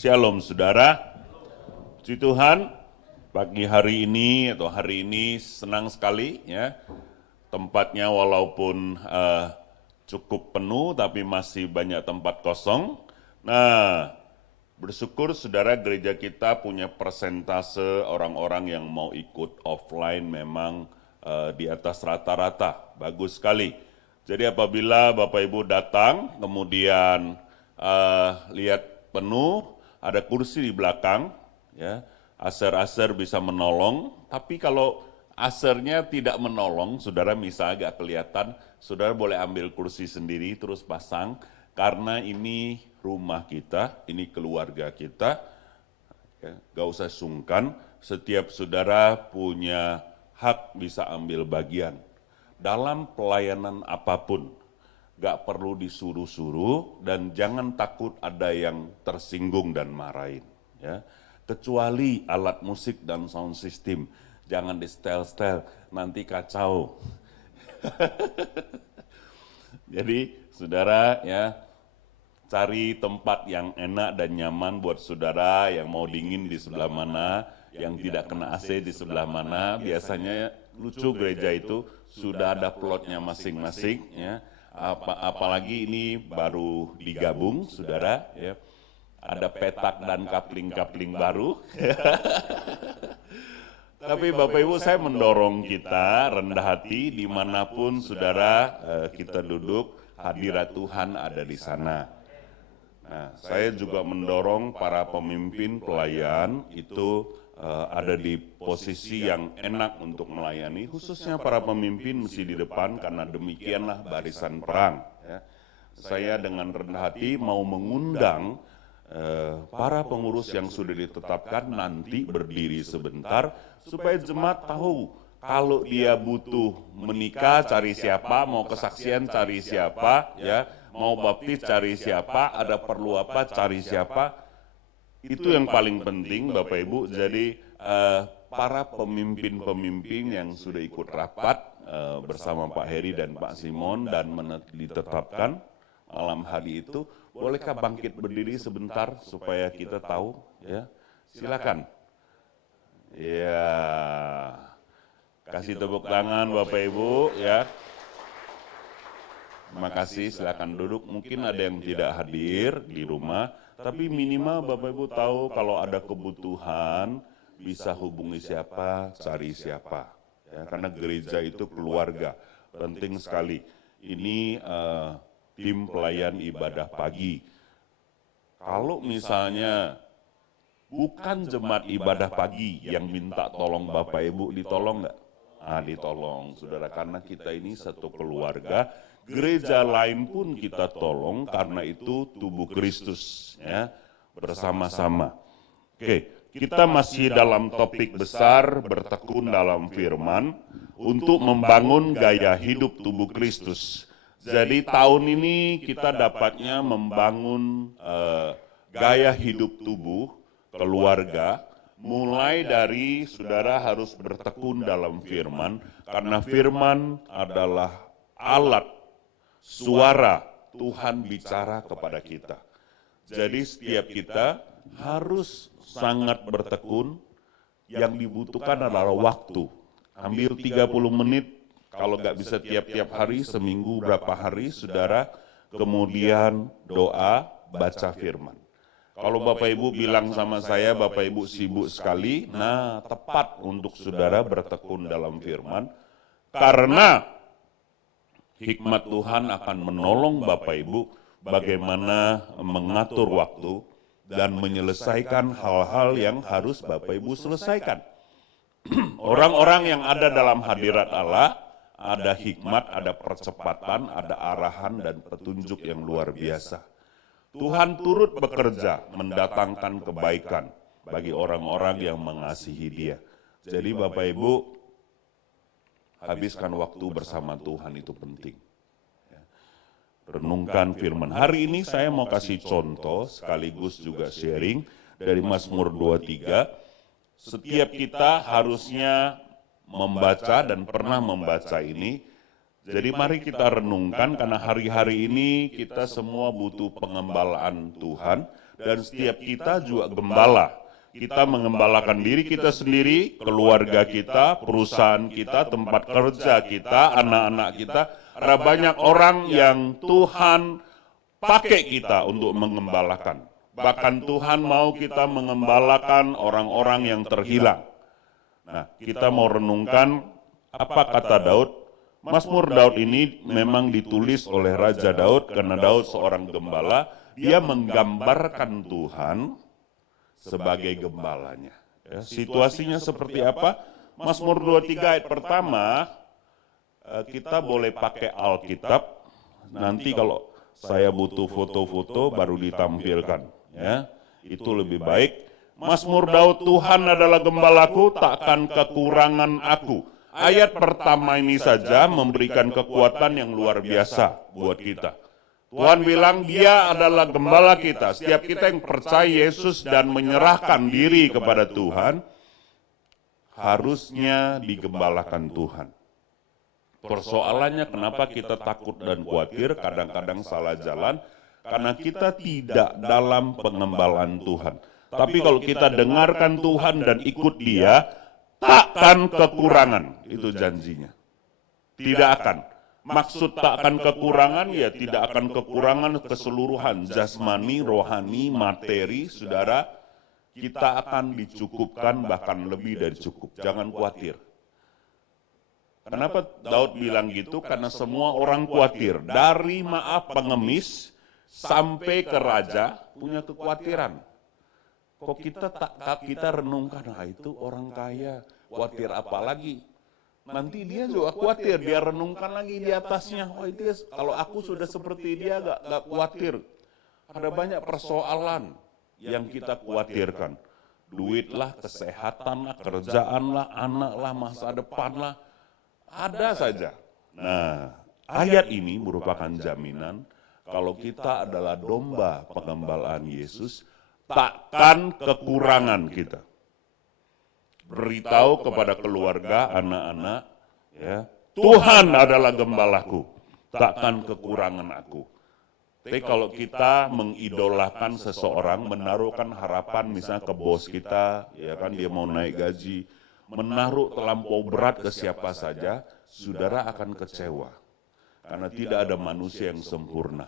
Shalom saudara, puji Tuhan pagi hari ini atau hari ini senang sekali ya. Tempatnya walaupun cukup penuh tapi masih banyak tempat kosong. Nah, bersyukur saudara gereja kita punya persentase orang-orang yang mau ikut offline memang di atas rata-rata, bagus sekali. Jadi apabila Bapak Ibu datang kemudian lihat penuh, ada kursi di belakang, ya, aser-aser bisa menolong. Tapi kalau asernya tidak menolong, saudara misalnya agak kelihatan, saudara boleh ambil kursi sendiri terus pasang, karena ini rumah kita, ini keluarga kita, ya, gak usah sungkan, setiap saudara punya hak bisa ambil bagian. Dalam pelayanan apapun, gak perlu disuruh-suruh dan jangan takut ada yang tersinggung dan marahin. Ya. Kecuali alat musik dan sound system, jangan di setel-setel, nanti kacau. Jadi saudara ya, cari tempat yang enak dan nyaman buat saudara, yang mau dingin di sebelah mana, yang tidak kena AC di sebelah mana. Biasanya lucu gereja itu sudah ada plotnya masing-masing ya. Apalagi ini baru digabung saudara ya, ada petak dan kapling-kapling baru. Tapi Bapak Ibu saya mendorong kita rendah hati dimanapun saudara kita duduk, hadirat Tuhan ada di sana. Nah, saya juga mendorong para pemimpin pelayan itu ada di posisi yang enak untuk melayani, khususnya para pemimpin mesti di depan karena demikianlah barisan perang. Ya. Saya dengan rendah hati mau mengundang para pengurus yang sudah ditetapkan nanti berdiri sebentar supaya jemaat tahu kalau dia butuh menikah cari siapa, mau kesaksian cari siapa, ya, mau baptis cari siapa, ada perlu apa cari siapa. Itu yang paling penting Bapak Ibu. Jadi para pemimpin-pemimpin yang sudah ikut rapat bersama Pak Heri dan Pak Simon dan ditetapkan malam hari itu, bolehkah bangkit berdiri sebentar supaya kita tahu? Ya, silakan. Ya, kasih tepuk tangan Bapak Ibu ya. Terima kasih, silakan duduk. Mungkin ada yang tidak hadir di rumah, tapi minimal Bapak Ibu tahu kalau ada kebutuhan bisa hubungi siapa, cari siapa. Ya, karena gereja itu keluarga, penting sekali. Ini tim pelayan ibadah pagi. Kalau misalnya bukan jemaat ibadah pagi yang minta tolong Bapak Ibu, ditolong nggak? Ditolong, saudara, karena kita ini satu keluarga. Gereja lain pun kita tolong karena itu tubuh Kristus ya, bersama-sama. Oke, kita masih dalam topik besar bertekun dalam firman untuk membangun gaya hidup tubuh Kristus. Jadi tahun ini kita dapatnya membangun gaya hidup tubuh keluarga, mulai dari saudara harus bertekun dalam firman, karena firman adalah alat suara Tuhan bicara kepada kita. Jadi setiap kita harus sangat bertekun, yang dibutuhkan adalah waktu. Ambil 30 menit, kalau nggak bisa tiap-tiap hari, seminggu berapa hari, saudara, kemudian doa, baca firman. Kalau Bapak Ibu bilang sama saya, Bapak Ibu sibuk sekali, nah tepat untuk saudara bertekun dalam firman, karena hikmat Tuhan akan menolong Bapak Ibu bagaimana mengatur waktu dan menyelesaikan hal-hal yang harus Bapak Ibu selesaikan. Orang-orang yang ada dalam hadirat Allah, ada hikmat, ada percepatan, ada arahan dan petunjuk yang luar biasa. Tuhan turut bekerja mendatangkan kebaikan bagi orang-orang yang mengasihi Dia. Jadi Bapak Ibu, habiskan waktu bersama Tuhan itu penting. Renungkan firman. Hari ini saya mau kasih contoh sekaligus juga sharing dari Mazmur 23. Setiap kita harusnya membaca dan pernah membaca ini. Jadi mari kita renungkan karena hari-hari ini kita semua butuh pengembalaan Tuhan dan setiap kita juga gembala. Kita mengembalakan diri kita sendiri, keluarga kita, perusahaan kita, tempat kerja kita, anak-anak kita. Ada banyak orang yang Tuhan pakai kita untuk mengembalakan. Bahkan Tuhan mau kita mengembalakan orang-orang yang terhilang. Nah, kita mau renungkan apa kata Daud. Mazmur Daud ini memang ditulis oleh Raja Daud karena Daud seorang gembala. Dia menggambarkan Tuhan sebagai gembalanya. Ya, situasinya seperti apa? Mazmur 23 ayat pertama, kita boleh pakai Alkitab. Nanti kalau saya butuh foto-foto baru ditampilkan. Ya, itu lebih baik. Mazmur Daud, Tuhan adalah gembalaku, takkan kekurangan aku. Ayat pertama ini saja memberikan kekuatan yang luar biasa buat kita. Tuhan bilang dia adalah gembala kita. Setiap kita yang percaya Yesus dan menyerahkan diri kepada Tuhan, harusnya digembalakan Tuhan. Persoalannya kenapa kita takut dan khawatir, kadang-kadang salah jalan, karena kita tidak dalam pengembalaan Tuhan. Tapi kalau kita dengarkan Tuhan dan ikut Dia, takkan kekurangan, itu janjinya. Tidak akan. Maksud tak akan kekurangan, ya tidak akan kekurangan keseluruhan jasmani, rohani, materi, saudara. Kita akan dicukupkan bahkan lebih dari cukup. Jangan khawatir. Kenapa Daud bilang gitu? Karena semua orang khawatir. Dari maaf pengemis sampai ke raja punya kekhawatiran. Kok kita renungkan, nah itu orang kaya, khawatir apa lagi? Nanti dia juga khawatir, dia renungkan lagi di atasnya. Oh itu kalau aku sudah seperti dia gak khawatir. Ada banyak persoalan yang kita khawatirkan. Duit lah, kesehatan lah, kerjaan lah, anak lah, masa depan lah. Ada saja. Nah, ayat ini merupakan jaminan kalau kita adalah domba pengembalaan Yesus, takkan kekurangan kita. Beritahu kepada keluarga, anak-anak, ya, Tuhan adalah gembalaku, takkan kekurangan aku. Tapi kalau kita mengidolakan seseorang, menaruhkan harapan misalnya ke bos kita, ya kan dia mau naik gaji, menaruh terlampau berat ke siapa saja, saudara akan kecewa. Karena tidak ada manusia yang sempurna.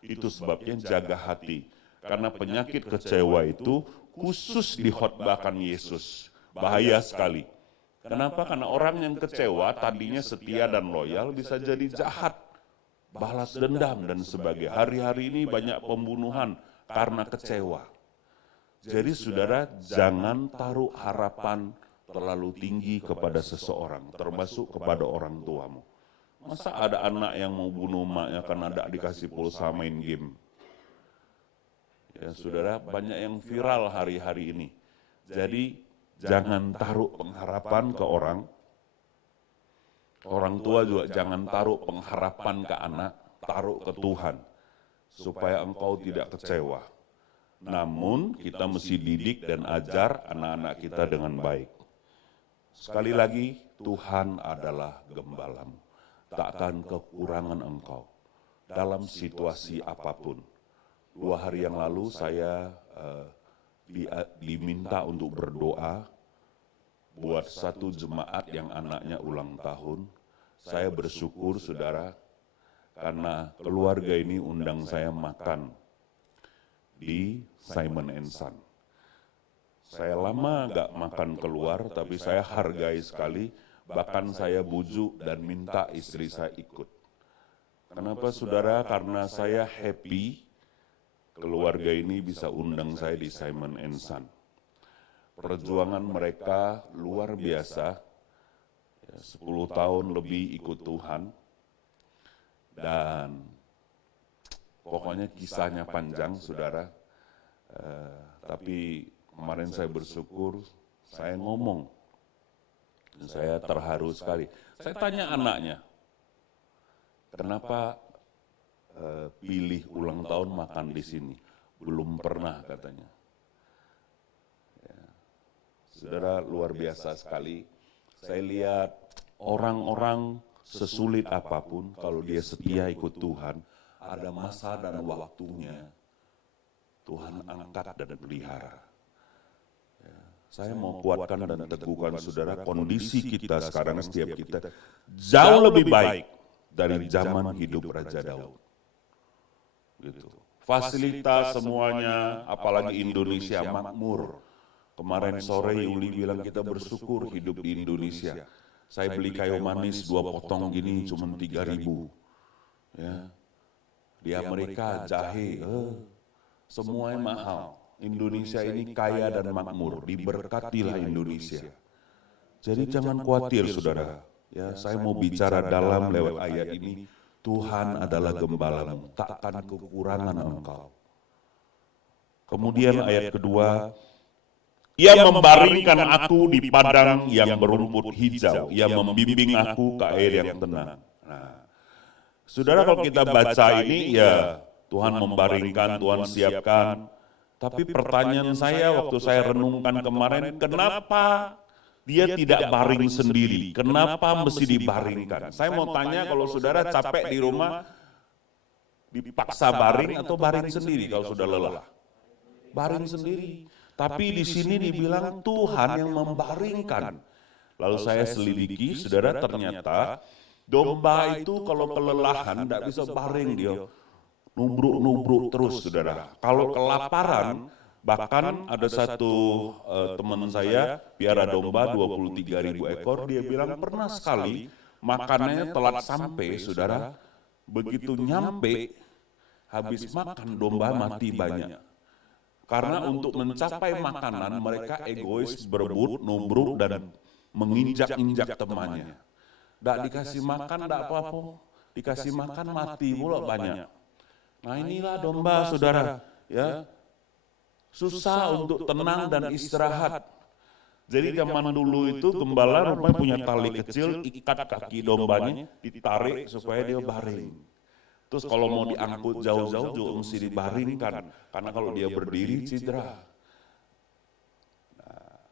Itu sebabnya jaga hati. Karena penyakit kecewa itu khusus dikhotbahkan Yesus. Bahaya sekali. Kenapa? Karena orang yang kecewa tadinya setia dan loyal bisa jadi jahat. Balas dendam dan sebagainya. Hari-hari ini banyak pembunuhan karena kecewa. Jadi saudara jangan taruh harapan terlalu tinggi kepada seseorang, termasuk kepada orang tuamu. Masa ada anak yang mau bunuh maknya karena ada dikasih pulsa main game? Ya saudara, banyak yang viral hari-hari ini. Jadi jangan taruh pengharapan ke orang. Orang tua juga jangan taruh pengharapan ke anak, taruh ke Tuhan. Supaya engkau tidak kecewa. Namun kita mesti didik dan ajar anak-anak kita dengan baik. Sekali lagi, Tuhan adalah gembalamu. Takkan kekurangan engkau dalam situasi apapun. 2 hari yang lalu saya diminta untuk berdoa buat satu jemaat yang anaknya ulang tahun. Saya bersyukur saudara, karena keluarga ini undang saya makan di Simon & Son. Saya lama gak makan keluar, tapi saya hargai sekali, bahkan saya bujuk dan minta istri saya ikut. Kenapa saudara? Karena saya happy keluarga ini bisa undang saya di Simon & Son. Perjuangan mereka luar biasa, 10 tahun lebih ikut Tuhan, dan pokoknya kisahnya panjang saudara, tapi kemarin saya bersyukur, saya ngomong, dan saya terharu sekali. Saya tanya anaknya, kenapa pilih ulang tahun makan di sini? Belum pernah katanya. Saudara, luar biasa sekali. Saya lihat orang-orang sesulit apapun, kalau dia setia ikut Tuhan, ada masa dan waktunya Tuhan angkat dan pelihara. Saya mau kuatkan dan teguhkan saudara, kondisi kita sekarang setiap kita jauh lebih baik dari zaman hidup Raja Daud. Gitu. Fasilitas semuanya, apalagi Indonesia makmur. Kemarin sore Yuli bilang kita bersyukur hidup di Indonesia. Saya beli kayu manis 2 potong gini cuma 3.000. Ya. Di Amerika jahe, semuanya mahal. Indonesia ini kaya dan makmur, diberkatilah Indonesia. Jadi jangan khawatir saudara, ya saya mau bicara dalam lewat ayat ini, Tuhan adalah gembalamu, takkan kekurangan engkau. Kemudian ayat kedua, Ia membaringkan aku di padang yang berumput hijau, Ia membimbing aku ke air yang tenang. Nah, saudara kalau kita baca ini ya Tuhan membaringkan, Tuhan siapkan. Tapi pertanyaan saya waktu saya renungkan kemarin, kenapa dia tidak baring sendiri? Kenapa mesti dibaringkan? Saya mau tanya kalau saudara capek di rumah, dipaksa baring atau baring sendiri kalau sudah lelah? Baring sendiri. Tapi di sini dibilang Tuhan yang membaringkan. Lalu saya selidiki, saudara ternyata domba itu kalau kelelahan tidak bisa baring dia. Nubruk-nubruk terus saudara. Kalau kelaparan, bahkan ada satu teman saya piara domba 23.000 ekor, dia bilang pernah sekali makanannya telat sampai saudara, begitu nyampe habis makan domba mati banyak. Karena untuk mencapai makanan mereka egois berebut, nubruk dan menginjak-injak temannya. Tidak dikasih makan, tidak apa-apa, dikasih makan mati pula banyak. Nah inilah domba saudara, ya susah untuk tenang dan istirahat. Jadi zaman dulu itu gembala rupanya punya tali kecil, ikat kaki dombanya, ditarik supaya dia baring. Terus kalau mau diangkut jauh-jauh juga mesti dibaringkan, karena kalau dia berdiri cedera. Nah,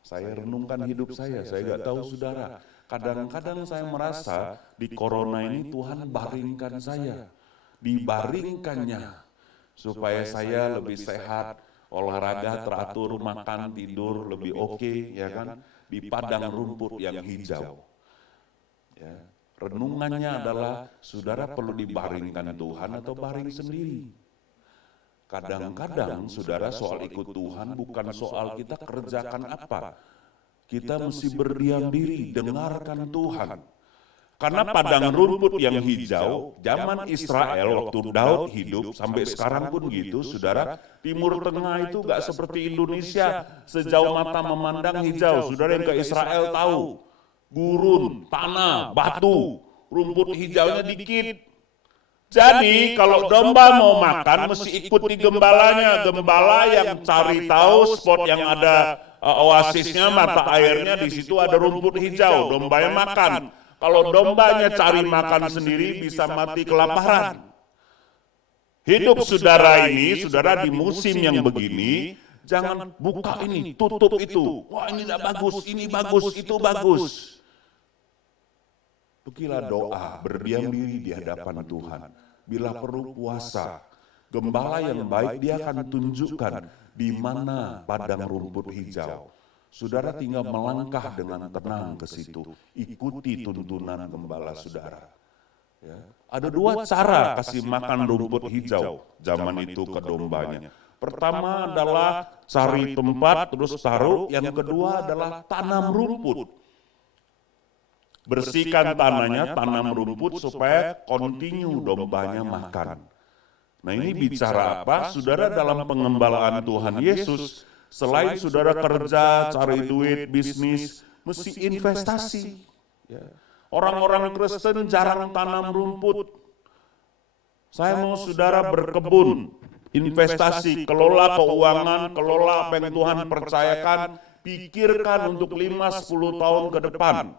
saya renungkan hidup saya nggak tahu saudara. Kadang-kadang saya merasa di corona ini Tuhan baringkan saya. Dibaringkannya supaya saya lebih sehat, olahraga teratur, makan, tidur lebih oke, ya kan, di padang rumput yang hijau. Ya. Renungannya adalah saudara perlu dibaringkan Tuhan atau baring sendiri. Kadang-kadang saudara soal ikut Tuhan bukan soal kita kerjakan apa. Kita mesti berdiam diri, dengarkan Tuhan. Karena padang rumput yang hijau, zaman Israel waktu Daud hidup, sampai sekarang pun gitu, saudara, Timur Tengah itu gak seperti Indonesia, sejauh mata memandang hijau. Saudara yang ke Israel tahu, gurun, tanah, batu, rumput hijaunya dikit. Jadi kalau domba mau makan, mesti ikuti gembalanya. Gembala yang cari tahu spot yang ada oasisnya, mata airnya, di situ ada rumput hijau, dombanya makan. Kalau dombanya cari makan sendiri bisa mati kelaparan. Hidup saudara ini, saudara di musim yang begini, jangan buka ini, tutup itu. Wah ini tidak bagus, ini bagus, itu bagus. Pergilah doa, berdiam diri di hadapan Tuhan. Bila perlu puasa, gembala yang baik dia akan tunjukkan di mana padang rumput hijau. Saudara tinggal melangkah dengan tenang ke situ, ikuti tuntunan gembala saudara. Ya. Ada 2 cara kasih makan rumput hijau zaman itu ke dombanya. Pertama adalah cari tempat terus taruh, yang kedua adalah tanam rumput. Bersihkan tanahnya, tanam rumput supaya kontinu dombanya makan. Nah ini bicara apa? Saudara dalam pengembalaan Tuhan Yesus, selain saudara kerja, cari duit, bisnis, mesti investasi. Orang-orang Kristen jarang tanam rumput. Saya mau saudara berkebun, investasi, kelola keuangan, kelola apa yang Tuhan percayakan, pikirkan untuk 5-10 tahun ke depan.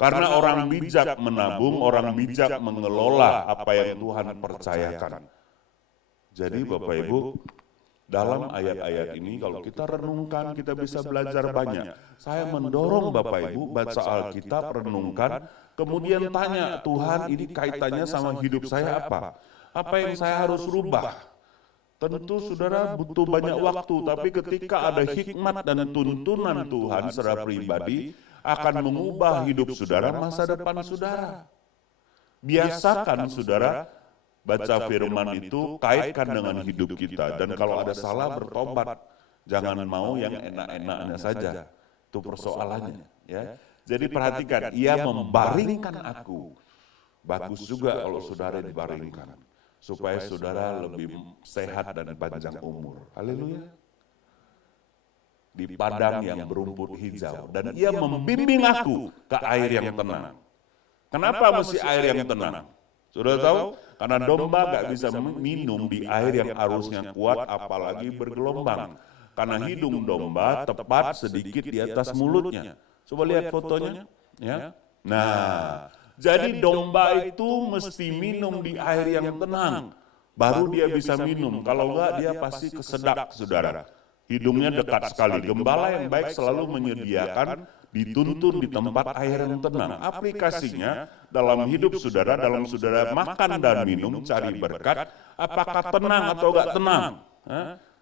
Karena orang bijak menabung, orang bijak mengelola apa yang Tuhan percayakan. Jadi Bapak Ibu, dalam ayat-ayat ini kalau kita renungkan kita bisa belajar banyak. Saya mendorong Bapak Ibu baca Alkitab, renungkan, kemudian tanya Tuhan ini kaitannya sama hidup saya apa? Apa yang saya harus rubah? Tentu saudara butuh banyak waktu, tapi ketika ada hikmat dan tuntunan Tuhan secara pribadi akan mengubah hidup saudara, masa depan saudara. Biasakan saudara baca firman itu, kaitkan dengan hidup kita, dan kalau ada salah bertobat. Jangan mau yang enak-enaknya saja. Itu persoalannya. Ya. Jadi perhatikan, ia membaringkan aku. Bagus juga kalau saudara dibaringkan, supaya saudara lebih sehat dan panjang umur. Haleluya. Di padang yang berumput hijau. Dan ia membimbing aku ke air yang tenang. Kenapa mesti air yang tenang? Sudah tahu? Karena domba gak bisa minum di air yang arusnya kuat, apalagi bergelombang. Karena hidung domba tepat sedikit di atas mulutnya. Coba lihat fotonya. Ya. Nah, jadi domba itu mesti minum di air yang tenang. Baru dia bisa minum, kalau enggak dia pasti kesedak, saudara. Hidungnya dekat sekali. Gembala yang baik selalu menyediakan, dituntun di tempat air yang tenang. Aplikasinya dalam hidup saudara, dalam saudara makan dan minum, cari berkat, apakah tenang atau enggak tenang?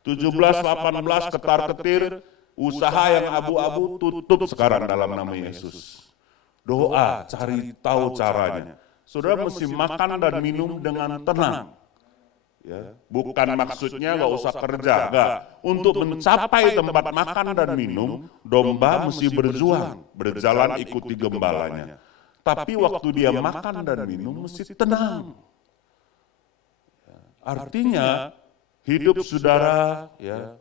17, 18, ketar-ketir, usaha yang abu-abu tutup sekarang dalam nama Yesus. Doa, cari tahu caranya. Saudara mesti makan dan minum dengan tenang. Ya, bukan maksudnya gak usah kerja, enggak. Untuk mencapai tempat makan dan minum, domba mesti berjuang, berjalan ikuti gembalanya. Tapi waktu dia makan dan minum mesti tenang. Artinya hidup saudara, ya,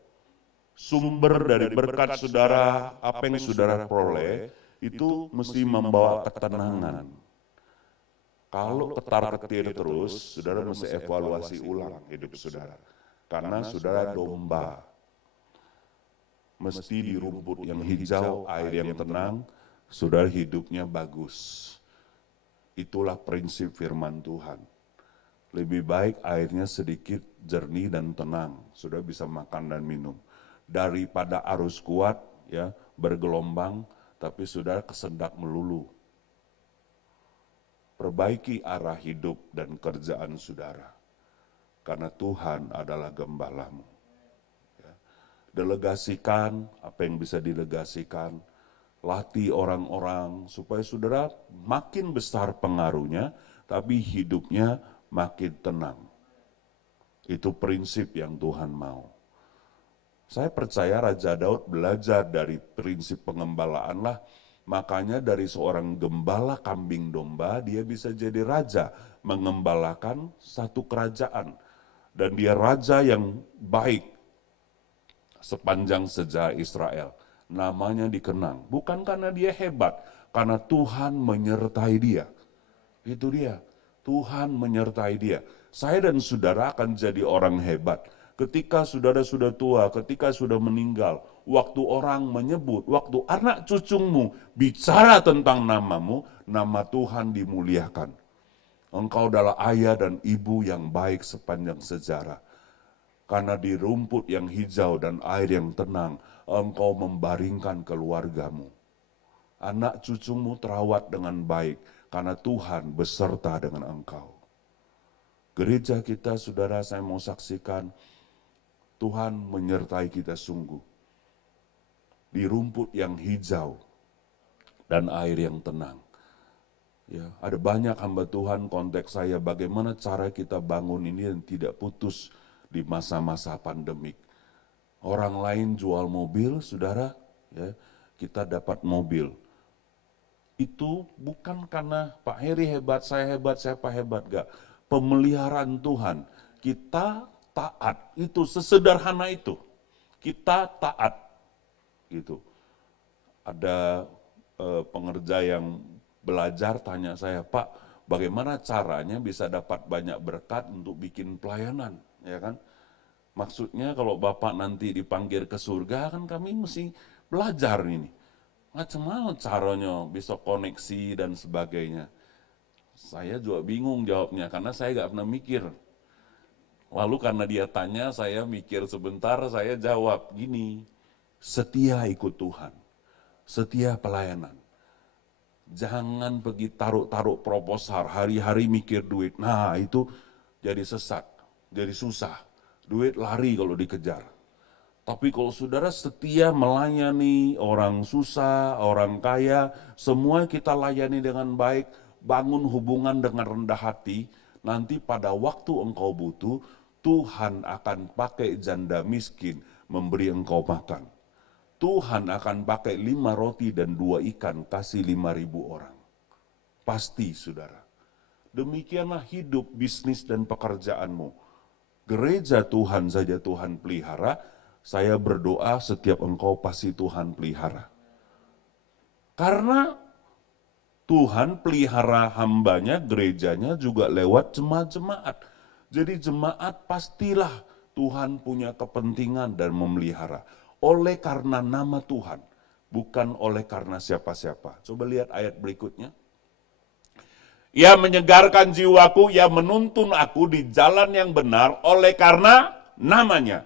sumber dari berkat saudara, apa yang saudara peroleh, itu mesti membawa ketenangan. Kalau ketar-ketir terus, saudara mesti evaluasi ulang hidup saudara. Karena saudara domba. Mesti di rumput yang hijau, air yang tenang, saudara hidupnya bagus. Itulah prinsip firman Tuhan. Lebih baik airnya sedikit jernih dan tenang, saudara bisa makan dan minum. Daripada arus kuat, ya, bergelombang, tapi saudara kesendak melulu. Perbaiki arah hidup dan kerjaan saudara. Karena Tuhan adalah gembalamu. Ya. Delegasikan apa yang bisa didelegasikan. Latih orang-orang supaya saudara makin besar pengaruhnya, tapi hidupnya makin tenang. Itu prinsip yang Tuhan mau. Saya percaya Raja Daud belajar dari prinsip pengembalaan lah. Makanya dari seorang gembala kambing domba, dia bisa jadi raja, mengembalakan satu kerajaan. Dan dia raja yang baik sepanjang sejarah Israel. Namanya dikenang, bukan karena dia hebat, karena Tuhan menyertai dia. Itu dia, Tuhan menyertai dia. Saya dan saudara akan jadi orang hebat. Ketika saudara sudah tua, ketika sudah meninggal, waktu orang menyebut, waktu anak cucumu bicara tentang namamu, nama Tuhan dimuliakan. Engkau adalah ayah dan ibu yang baik sepanjang sejarah. Karena di rumput yang hijau dan air yang tenang, engkau membaringkan keluargamu. Anak cucumu terawat dengan baik, karena Tuhan beserta dengan engkau. Gereja kita, saudara, saya mau saksikan, Tuhan menyertai kita sungguh. Di rumput yang hijau dan air yang tenang. Ya, ada banyak hamba Tuhan konteks saya bagaimana cara kita bangun ini dan tidak putus di masa-masa pandemik. Orang lain jual mobil, saudara, ya, kita dapat mobil. Itu bukan karena Pak Heri hebat, saya Pak hebat, enggak. Pemeliharaan Tuhan, kita taat, itu sesederhana itu. Kita taat, gitu. Ada pengerja yang belajar tanya saya, Pak, bagaimana caranya bisa dapat banyak berkat untuk bikin pelayanan, ya kan? Maksudnya kalau Bapak nanti dipanggil ke surga kan kami mesti belajar ini. Macam mana caranya bisa koneksi dan sebagainya. Saya juga bingung jawabnya karena saya gak pernah mikir. Lalu karena dia tanya, saya mikir sebentar, saya jawab gini, setia ikut Tuhan, setia pelayanan. Jangan pergi taruh-taruh proposal, hari-hari mikir duit. Nah itu jadi sesat, jadi susah. duit lari kalau dikejar. Tapi kalau saudara setia melayani orang susah, orang kaya, semua kita layani dengan baik, bangun hubungan dengan rendah hati, nanti pada waktu engkau butuh, Tuhan akan pakai janda miskin memberi engkau makan. Tuhan akan pakai 5 roti dan 2 ikan kasih 5.000 orang. Pasti saudara. Demikianlah hidup, bisnis dan pekerjaanmu. Gereja Tuhan saja Tuhan pelihara, saya berdoa setiap engkau pasti Tuhan pelihara. Karena Tuhan pelihara hambanya, gerejanya juga lewat jemaat-jemaat. Jadi jemaat pastilah Tuhan punya kepentingan dan memelihara. Oleh karena nama Tuhan, bukan oleh karena siapa-siapa. Coba lihat ayat berikutnya. Ia menyegarkan jiwaku, ia menuntun aku di jalan yang benar oleh karena namanya.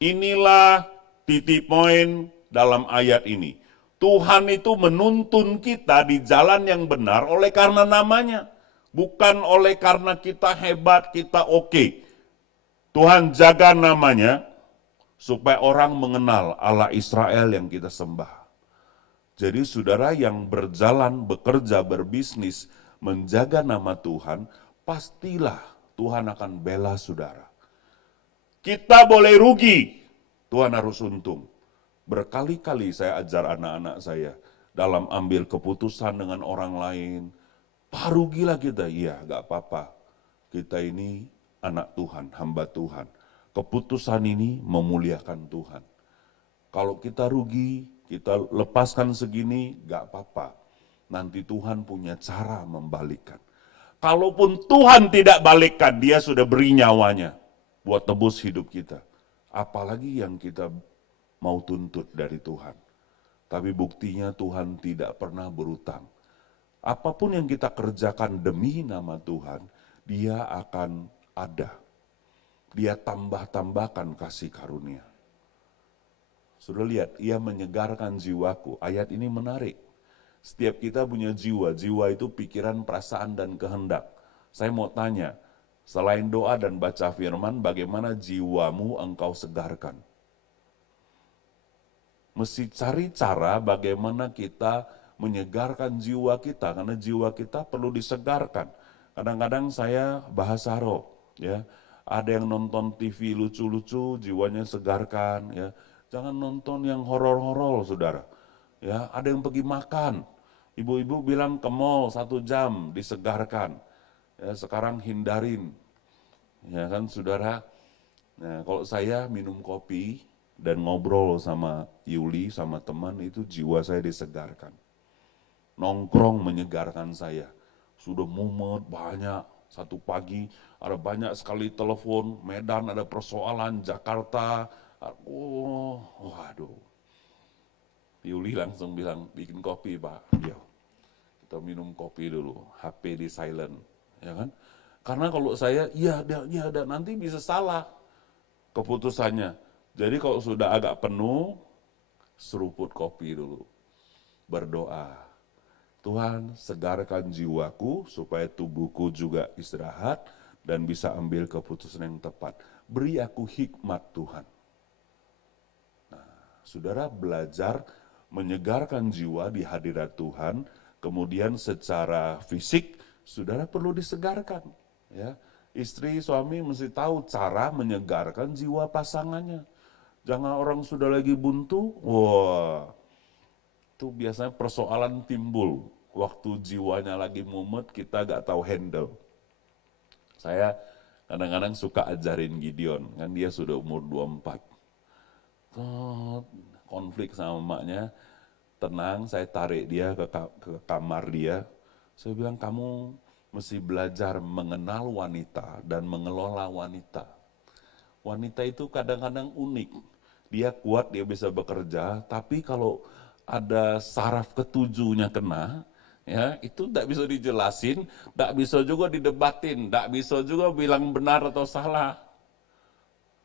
Inilah titik poin dalam ayat ini. Tuhan itu menuntun kita di jalan yang benar oleh karena namanya. Bukan oleh karena kita hebat, kita oke. Tuhan jaga namanya supaya orang mengenal Allah Israel yang kita sembah. Jadi saudara yang berjalan, bekerja, berbisnis, menjaga nama Tuhan, pastilah Tuhan akan bela saudara. Kita boleh rugi, Tuhan harus untung. Berkali-kali saya ajar anak-anak saya dalam ambil keputusan dengan orang lain. Rugilah kita, iya gak apa-apa. Kita ini anak Tuhan, hamba Tuhan. Keputusan ini memuliakan Tuhan. Kalau kita rugi, kita lepaskan segini, gak apa-apa. Nanti Tuhan punya cara membalikkan. Kalaupun Tuhan tidak balikkan, dia sudah beri nyawanya buat tebus hidup kita. Apalagi yang kita mau tuntut dari Tuhan. Tapi buktinya Tuhan tidak pernah berutang. Apapun yang kita kerjakan demi nama Tuhan, dia akan ada. Dia tambah-tambahkan kasih karunia. Sudah lihat, ia menyegarkan jiwaku. Ayat ini menarik. Setiap kita punya jiwa. Jiwa itu pikiran, perasaan, dan kehendak. Saya mau tanya, selain doa dan baca firman, bagaimana jiwamu engkau segarkan? Mesti cari cara bagaimana kita menyegarkan jiwa kita, karena jiwa kita perlu disegarkan. Kadang-kadang saya bahasa roh, ya. Ada yang nonton TV lucu-lucu, jiwanya segarkan, ya. Jangan nonton yang horor-horor, saudara. Ya, ada yang pergi makan. Ibu-ibu bilang ke mall 1 jam disegarkan. Ya, sekarang hindarin. Ya kan, saudara. Nah, kalau saya minum kopi dan ngobrol sama Yuli, sama teman, itu jiwa saya disegarkan. Nongkrong menyegarkan saya. Sudah mumet banyak, satu pagi ada banyak sekali telepon, Medan ada persoalan, Jakarta, waduh. Yuli langsung bilang, bikin kopi Pak. Yo, kita minum kopi dulu, HP di silent. Ya kan? Karena kalau saya, iya ada, nanti bisa salah keputusannya. Jadi kalau sudah agak penuh, seruput kopi dulu. Berdoa. Tuhan segarkan jiwaku supaya tubuhku juga istirahat dan bisa ambil keputusan yang tepat. Beri aku hikmat Tuhan. Nah, saudara belajar menyegarkan jiwa di hadirat Tuhan, kemudian secara fisik saudara perlu disegarkan. Ya, istri suami mesti tahu cara menyegarkan jiwa pasangannya. Jangan orang sudah lagi buntu, wah, itu biasanya persoalan timbul. Waktu jiwanya lagi mumet, kita gak tahu handle. Saya kadang-kadang suka ajarin Gideon, kan dia sudah umur 24. Konflik sama emaknya, tenang, saya tarik dia ke kamar dia. Saya bilang, kamu mesti belajar mengenal wanita dan mengelola wanita. Wanita itu kadang-kadang unik. Dia kuat, dia bisa bekerja, tapi kalau ada saraf ketujuhnya kena, ya itu tidak bisa dijelasin, tidak bisa juga didebatin, tidak bisa juga bilang benar atau salah.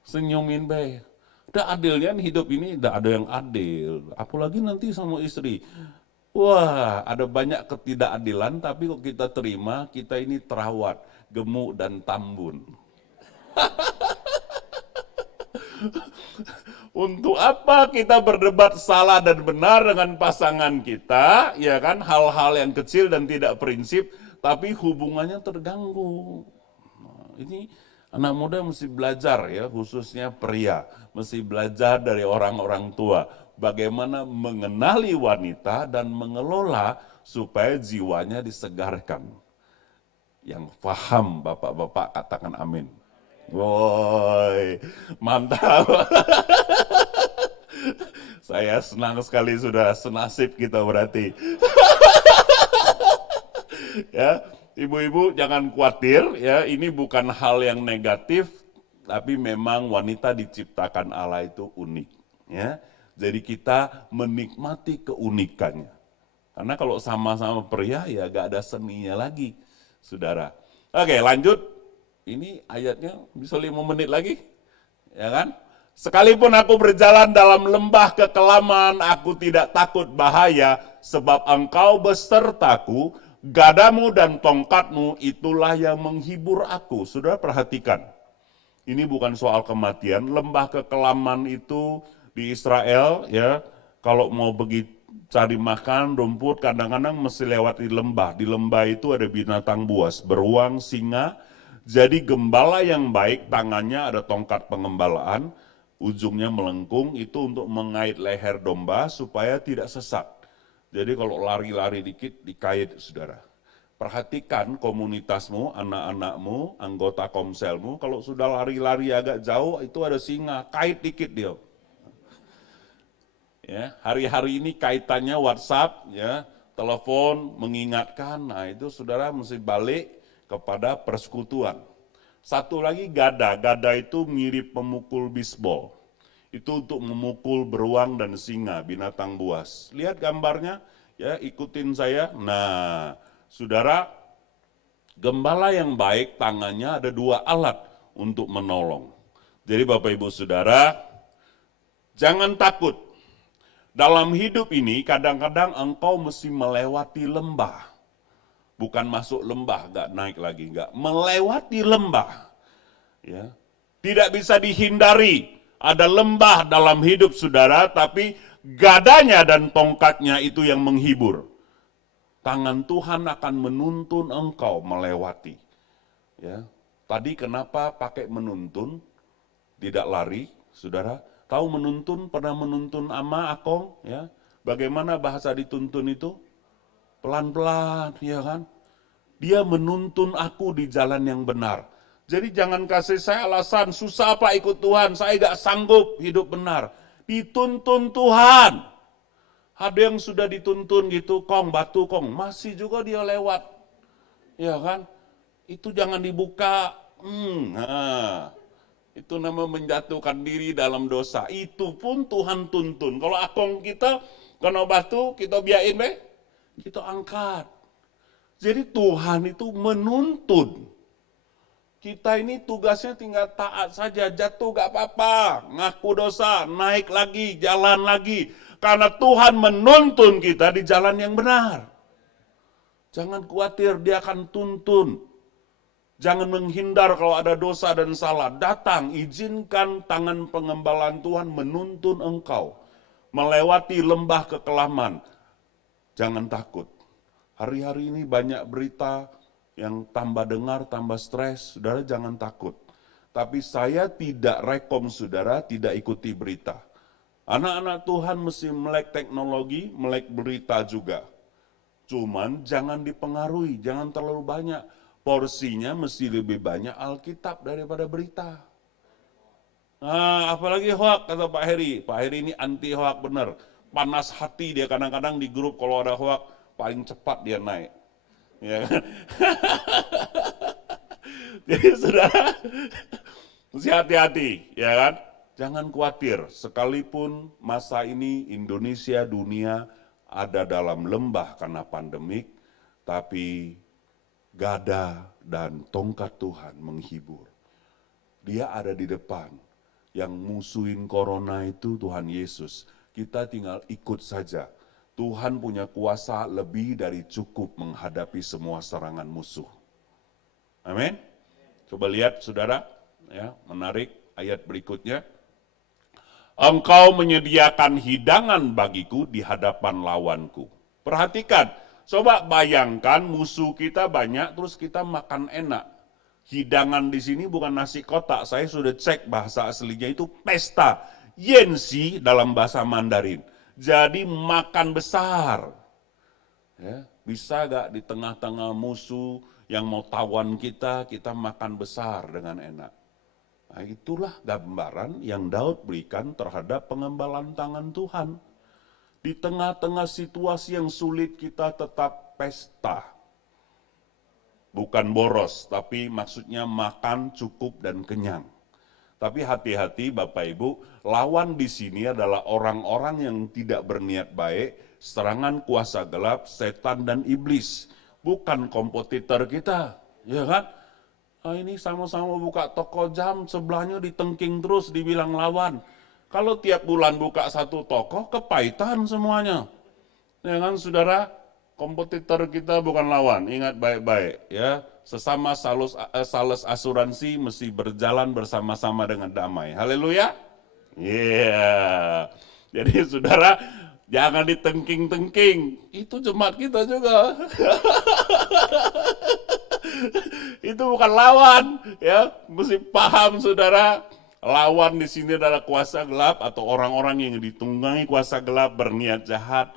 Senyumin baik. Udah adilnya hidup ini, tidak ada yang adil. Apalagi nanti sama istri. Wah, ada banyak ketidakadilan, tapi kok kita terima, kita ini terawat, gemuk dan tambun. Untuk apa kita berdebat salah dan benar dengan pasangan kita, ya kan? Hal-hal yang kecil dan tidak prinsip, tapi hubungannya terganggu. Ini anak muda mesti belajar ya, khususnya pria. Mesti belajar dari orang-orang tua. Bagaimana mengenali wanita dan mengelola supaya jiwanya disegarkan. Yang paham bapak-bapak katakan amin. Woi, mantap. Saya senang sekali sudah senasib kita berarti. Ya, ibu-ibu jangan khawatir ya, ini bukan hal yang negatif, tapi memang wanita diciptakan Allah itu unik ya. Jadi kita menikmati keunikannya. Karena kalau sama-sama pria ya gak ada seninya lagi, saudara. Oke, lanjut. Ini ayatnya bisa 5 menit lagi, ya kan? Sekalipun aku berjalan dalam lembah kekelaman, aku tidak takut bahaya, sebab engkau besertaku, gadamu dan tongkatmu itulah yang menghibur aku. Saudara perhatikan, ini bukan soal kematian. Lembah kekelaman itu di Israel, ya, kalau mau pergi cari makan rumput, kadang-kadang mesti lewat di lembah. Di lembah itu ada binatang buas, beruang, singa. Jadi gembala yang baik, tangannya ada tongkat pengembalaan, ujungnya melengkung, itu untuk mengait leher domba supaya tidak sesat. Jadi kalau lari-lari dikit, dikait, saudara. Perhatikan komunitasmu, anak-anakmu, anggota komselmu, kalau sudah lari-lari agak jauh, itu ada singa, kait dikit dia. Ya, hari-hari ini kaitannya WhatsApp, ya, telepon, mengingatkan, nah itu saudara mesti balik kepada persekutuan. Satu lagi gada, gada itu mirip pemukul bisbol. Itu untuk memukul beruang dan singa, binatang buas. Lihat gambarnya, ya, ikutin saya. Nah, saudara, gembala yang baik tangannya ada 2 alat untuk menolong. Jadi Bapak Ibu Saudara, jangan takut. Dalam hidup ini kadang-kadang engkau mesti melewati lembah. Bukan masuk lembah, gak naik lagi, gak. Melewati lembah. Ya. Tidak bisa dihindari. Ada lembah dalam hidup saudara, tapi gadanya dan tongkatnya itu yang menghibur. Tangan Tuhan akan menuntun engkau melewati. Ya. Tadi kenapa pakai menuntun, tidak lari, saudara? Tahu menuntun, pernah menuntun ama, akong, ya? Bagaimana bahasa dituntun itu? Pelan-pelan, ya kan? Dia menuntun aku di jalan yang benar. Jadi jangan kasih saya alasan, susah apa ikut Tuhan, saya gak sanggup hidup benar. Dituntun Tuhan. Ada yang sudah dituntun gitu, kong, batu kong, masih juga dia lewat. Ya kan? Itu jangan dibuka. Nah. Itu nama menjatuhkan diri dalam dosa. Itu pun Tuhan tuntun. Kalau akong kita kena batu, kita biarin be, kita angkat. Jadi Tuhan itu menuntun. Kita ini tugasnya tinggal taat saja, jatuh gak apa-apa, ngaku dosa, naik lagi, jalan lagi. Karena Tuhan menuntun kita di jalan yang benar. Jangan khawatir, dia akan tuntun. Jangan menghindar kalau ada dosa dan salah. Datang, izinkan tangan pengembalaan Tuhan menuntun engkau. Melewati lembah kekelaman. Jangan takut. Hari-hari ini banyak berita yang tambah dengar, tambah stres. Saudara jangan takut. Tapi saya tidak rekom saudara tidak ikuti berita. Anak-anak Tuhan mesti melek teknologi, melek berita juga. Cuman jangan dipengaruhi, jangan terlalu banyak. Porsinya mesti lebih banyak Alkitab daripada berita. Nah, apalagi hoak kata Pak Heri. Pak Heri ini anti hoak benar. Panas hati dia kadang-kadang di grup kalau ada hoak paling cepat dia naik. Ya kan? Jadi saudara mesti hati-hati, ya kan? Jangan khawatir, sekalipun masa ini Indonesia, dunia ada dalam lembah karena pandemik, tapi gada dan tongkat Tuhan menghibur. Dia ada di depan. Yang musuhin corona itu Tuhan Yesus. Kita tinggal ikut saja. Tuhan punya kuasa lebih dari cukup menghadapi semua serangan musuh. Amin. Coba lihat saudara, ya, menarik ayat berikutnya. Engkau menyediakan hidangan bagiku di hadapan lawanku. Perhatikan, coba bayangkan musuh kita banyak, terus kita makan enak. Hidangan di sini bukan nasi kotak, saya sudah cek bahasa aslinya itu pesta. Yensi dalam bahasa Mandarin. Jadi makan besar. Ya, bisa gak di tengah-tengah musuh yang mau tawan kita makan besar dengan enak. Nah, itulah gambaran yang Daud berikan terhadap pengembalan tangan Tuhan. Di tengah-tengah situasi yang sulit kita tetap pesta. Bukan boros, tapi maksudnya makan cukup dan kenyang. Tapi hati-hati Bapak Ibu, lawan di sini adalah orang-orang yang tidak berniat baik, serangan kuasa gelap, setan dan iblis. Bukan kompetitor kita, ya kan? Ini sama-sama buka toko jam, sebelahnya ditengking terus dibilang lawan. Kalau tiap bulan buka satu toko, kepahitan semuanya. Ya kan saudara, kompetitor kita bukan lawan, ingat baik-baik ya. Sesama sales asuransi mesti berjalan bersama-sama dengan damai. Haleluya. Iya. Jadi saudara, jangan ditengking-tengking. Itu jemaat kita juga. Itu bukan lawan, ya. Mesti paham saudara. Lawan di sini adalah kuasa gelap atau orang-orang yang ditunggangi kuasa gelap berniat jahat.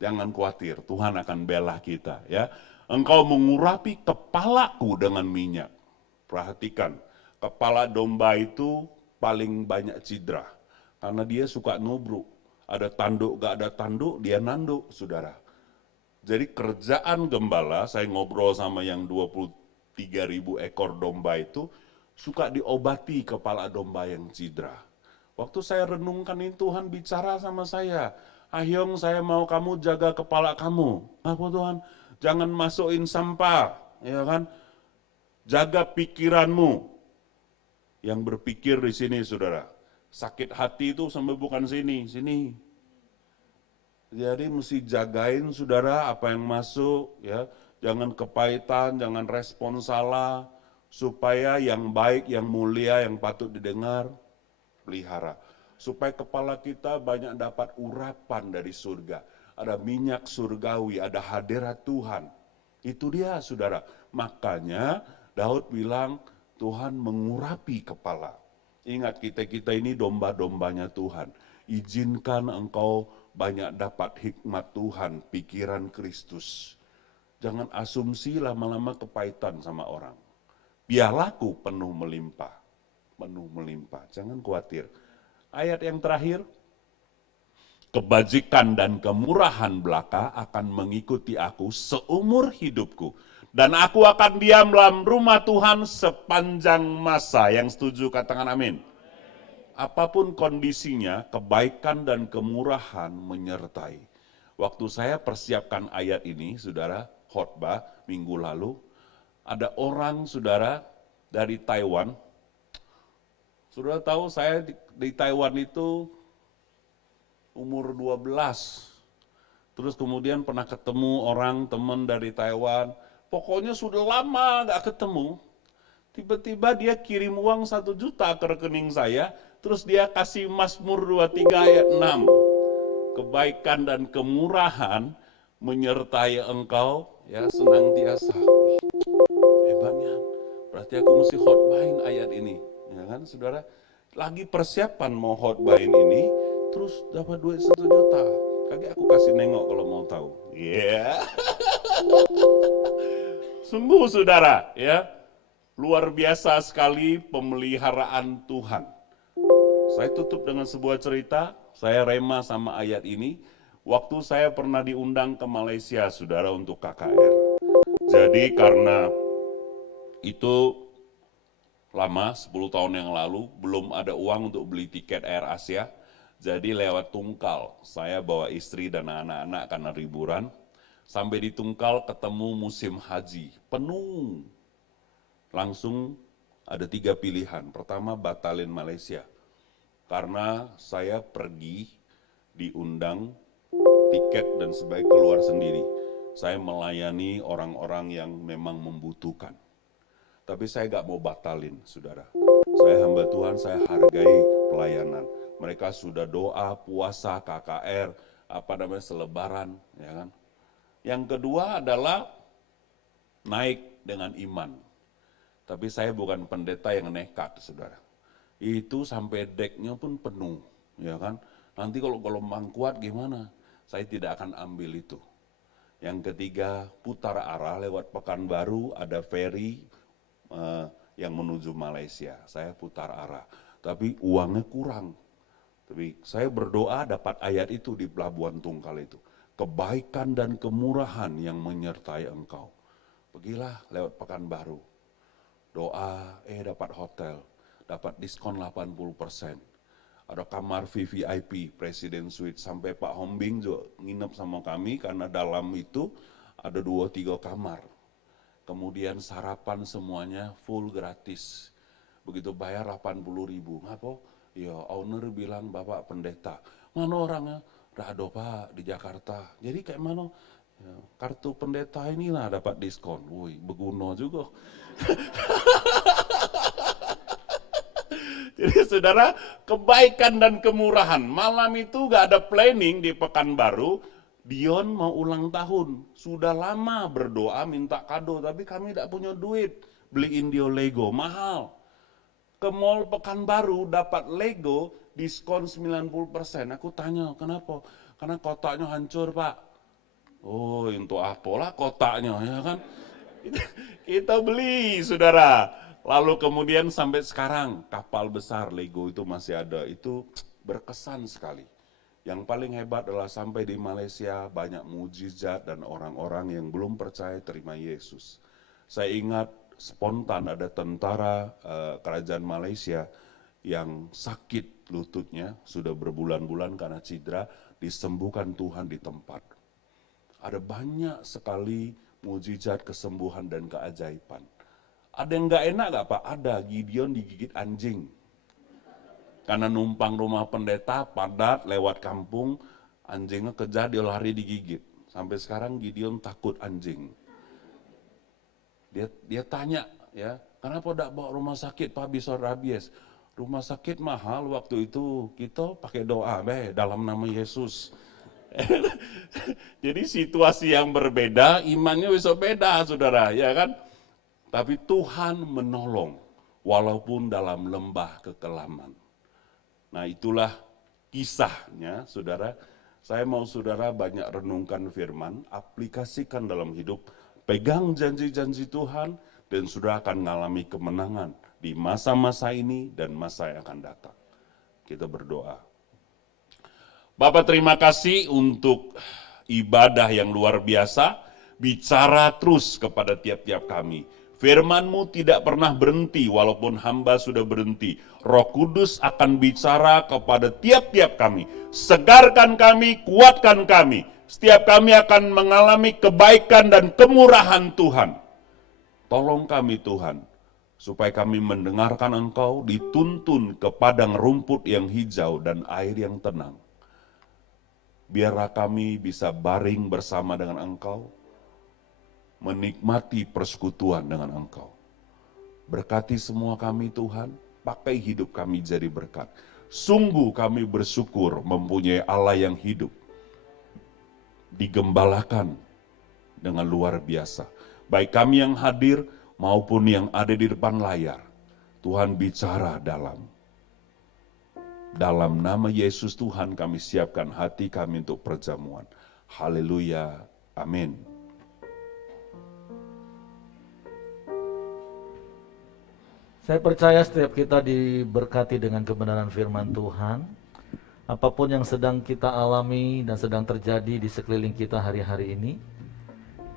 Jangan khawatir, Tuhan akan bela kita, ya. Engkau mengurapi kepalaku dengan minyak. Perhatikan, kepala domba itu paling banyak cedera. Karena dia suka nubruk. Ada tanduk, gak ada tanduk, dia nanduk, saudara. Jadi kerjaan gembala, saya ngobrol sama yang 23.000 ekor domba itu, suka diobati kepala domba yang cedera. Waktu saya renungkan ini, Tuhan bicara sama saya, Ahyong, saya mau kamu jaga kepala kamu. Apa Tuhan? Jangan masukin sampah, ya kan? Jaga pikiranmu. Yang berpikir di sini, saudara. Sakit hati itu sampai bukan sini, sini. Jadi mesti jagain, saudara, apa yang masuk, ya. Jangan kepahitan, jangan respon salah, supaya yang baik, yang mulia, yang patut didengar, pelihara. Supaya kepala kita banyak dapat urapan dari surga. Ada minyak surgawi, ada hadirat Tuhan. Itu dia saudara. Makanya Daud bilang Tuhan mengurapi kepala. Ingat kita ini domba-dombanya Tuhan. Izinkan engkau banyak dapat hikmat Tuhan, pikiran Kristus. Jangan asumsi lama-lama kepahitan sama orang. Biarlaku penuh melimpah. Penuh melimpah, jangan khawatir. Ayat yang terakhir, kebajikan dan kemurahan belaka akan mengikuti aku seumur hidupku. Dan aku akan diam dalam rumah Tuhan sepanjang masa. Yang setuju katakan amin. Apapun kondisinya, kebaikan dan kemurahan menyertai. Waktu saya persiapkan ayat ini, saudara, khotbah minggu lalu, ada orang, saudara, dari Taiwan. Saudara tahu saya di Taiwan itu umur 12. Terus kemudian pernah ketemu orang teman dari Taiwan. Pokoknya sudah lama gak ketemu. Tiba-tiba dia kirim uang 1 juta ke rekening saya. Terus dia kasih Mazmur 23 ayat 6. Kebaikan dan kemurahan menyertai engkau, ya, senantiasa. Hebatnya. Berarti aku mesti khotbahin ayat ini. Ya kan saudara, lagi persiapan mau khotbahin ini, terus dapat duit 1 juta. Kaki aku kasih nengok kalau mau tahu. Iya. Yeah. Sungguh saudara, ya, luar biasa sekali pemeliharaan Tuhan. Saya tutup dengan sebuah cerita, saya rema sama ayat ini. Waktu saya pernah diundang ke Malaysia, saudara, untuk KKR. Jadi karena itu lama, 10 tahun yang lalu, belum ada uang untuk beli tiket Air Asia. Jadi lewat Tungkal, saya bawa istri dan anak-anak karena liburan. Sampai di Tungkal ketemu musim haji, penuh. Langsung ada 3 pilihan. Pertama, batalin Malaysia. Karena saya pergi, diundang, tiket dan sebaik keluar sendiri. Saya melayani orang-orang yang memang membutuhkan. Tapi saya gak mau batalin, saudara. Saya hamba Tuhan, saya hargai pelayanan. Mereka sudah doa, puasa, KKR, selebaran, ya kan. Yang kedua adalah naik dengan iman. Tapi saya bukan pendeta yang nekat, saudara. Itu sampai deknya pun penuh, ya kan. Nanti kalau gelombang kuat gimana? Saya tidak akan ambil itu. Yang ketiga, putar arah lewat Pekanbaru, ada ferry yang menuju Malaysia. Saya putar arah, tapi uangnya kurang. Tapi saya berdoa dapat ayat itu di Pelabuhan Tungkal itu. Kebaikan dan kemurahan yang menyertai engkau. Pergilah lewat Pekanbaru. Doa, dapat hotel, dapat diskon 80%. Ada kamar VVIP, Presiden Suite, sampai Pak Hombing juga nginep sama kami karena dalam itu ada 2-3 kamar. Kemudian sarapan semuanya full gratis. Begitu bayar 80.000, ngapa? Ya owner bilang Bapak pendeta, mana orangnya? Rado Pak di Jakarta. Jadi kayak mana? Ya, kartu pendeta inilah dapat diskon. Woi, berguna juga. Jadi saudara, kebaikan dan kemurahan. Malam itu gak ada planning di Pekanbaru. Dion mau ulang tahun. Sudah lama berdoa minta kado, tapi kami tidak punya duit. Beliin dia Lego, mahal. Ke mall Pekanbaru dapat Lego, diskon 90%. Aku tanya, kenapa? Karena kotaknya hancur, Pak. Oh, untuk apalah kotaknya, ya kan? Kita beli, saudara. Lalu kemudian sampai sekarang kapal besar Lego itu masih ada. Itu berkesan sekali. Yang paling hebat adalah sampai di Malaysia banyak mujizat dan orang-orang yang belum percaya terima Yesus. Saya ingat spontan ada tentara kerajaan Malaysia yang sakit lututnya, sudah berbulan-bulan karena cedera, disembuhkan Tuhan di tempat. Ada banyak sekali mujizat, kesembuhan dan keajaiban. Ada yang gak enak gak Pak? Ada, Gideon digigit anjing. Karena numpang rumah pendeta, padat, lewat kampung, anjingnya kejar, dia lari digigit. Sampai sekarang Gideon takut anjing. Dia tanya, ya, kenapa tidak bawa rumah sakit Pak, bisa rabies? Rumah sakit mahal waktu itu, kita pakai doa, dalam nama Yesus. Jadi situasi yang berbeda, imannya bisa beda, saudara, ya kan? Tapi Tuhan menolong, walaupun dalam lembah kekelaman. Nah itulah kisahnya, saudara. Saya mau saudara banyak renungkan firman, aplikasikan dalam hidup, pegang janji-janji Tuhan, dan saudara akan mengalami kemenangan di masa-masa ini dan masa yang akan datang. Kita berdoa. Bapak terima kasih untuk ibadah yang luar biasa, bicara terus kepada tiap-tiap kami. Firman-Mu tidak pernah berhenti walaupun hamba sudah berhenti. Roh Kudus akan bicara kepada tiap-tiap kami. Segarkan kami, kuatkan kami. Setiap kami akan mengalami kebaikan dan kemurahan Tuhan. Tolong kami Tuhan, supaya kami mendengarkan Engkau, dituntun ke padang rumput yang hijau dan air yang tenang. Biarlah kami bisa baring bersama dengan Engkau, menikmati persekutuan dengan Engkau. Berkati semua kami Tuhan, pakai hidup kami jadi berkat. Sungguh kami bersyukur mempunyai Allah yang hidup, digembalakan dengan luar biasa. Baik kami yang hadir maupun yang ada di depan layar, Tuhan bicara dalam nama Yesus Tuhan kami siapkan hati kami untuk perjamuan. Haleluya, amin. Saya percaya setiap kita diberkati dengan kebenaran firman Tuhan. Apapun yang sedang kita alami dan sedang terjadi di sekeliling kita hari-hari ini,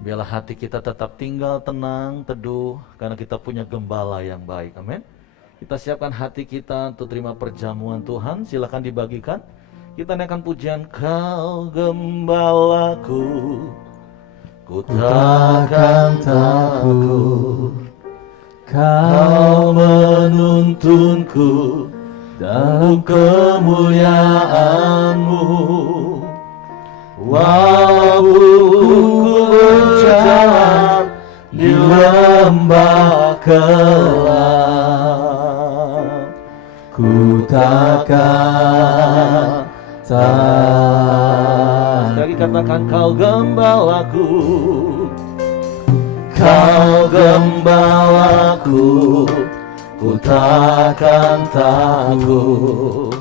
biarlah hati kita tetap tinggal tenang, teduh, karena kita punya gembala yang baik. Amin. Kita siapkan hati kita untuk terima perjamuan Tuhan. Silakan dibagikan. Kita naikkan pujian, Kau gembalaku, ku takkan takut. Kau menuntunku dalam kemuliaan-Mu. Walaupun ku berjalan di lembah kelam, ku kata. Sekali katakan, Kau gembalaku, Kau gembalaku, ku takkan takut.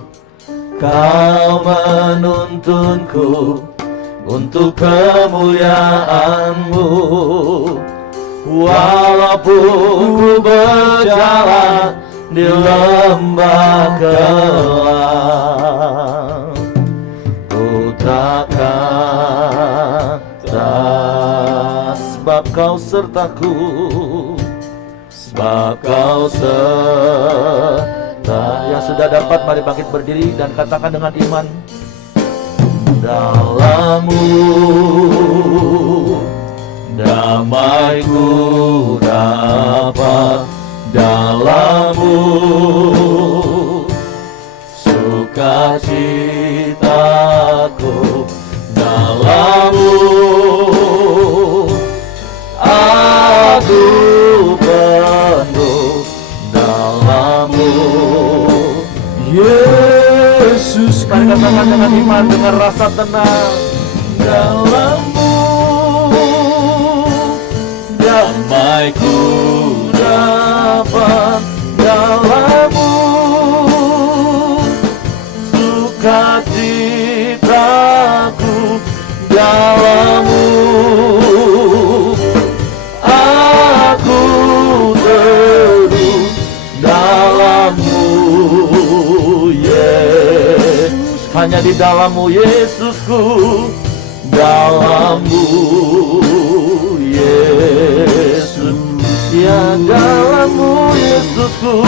Kau menuntunku untuk kemuliaan-Mu. Walaupun ku berjalan di lembah kelam, ku takkan takut, sebab Kau sertaku, sebab Kau serta. Yang sudah dapat, mari bangkit berdiri dan katakan dengan iman. Dalam-Mu damai-ku dapat, dalam-Mu sukacitaku, dalam-Mu aku penuh, dalam-Mu Yesus. Mari katakan dengan iman, dengan rasa tenang. Dalam-Mu damai-ku dapat, dalam-Mu sukacitaku, dalam-Mu aku teduh, dalam-Mu Yesus. Hanya di dalam-Mu Yesusku, dalam-Mu Yesus, ya dalam-Mu Yesusku,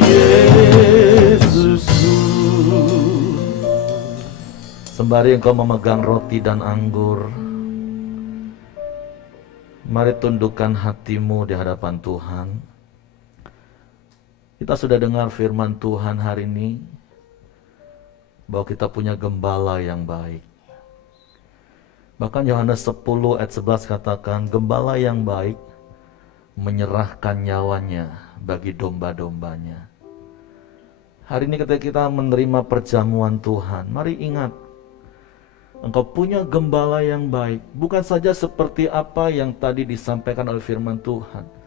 Yesusku. Sembari engkau memegang roti dan anggur, mari tundukkan hatimu di hadapan Tuhan. Kita sudah dengar firman Tuhan hari ini, bahwa kita punya gembala yang baik. Bahkan Yohanes 10 ayat 11 katakan, gembala yang baik menyerahkan nyawanya bagi domba-dombanya. Hari ini ketika kita menerima perjamuan Tuhan, mari ingat, engkau punya gembala yang baik. Bukan saja seperti apa yang tadi disampaikan oleh firman Tuhan.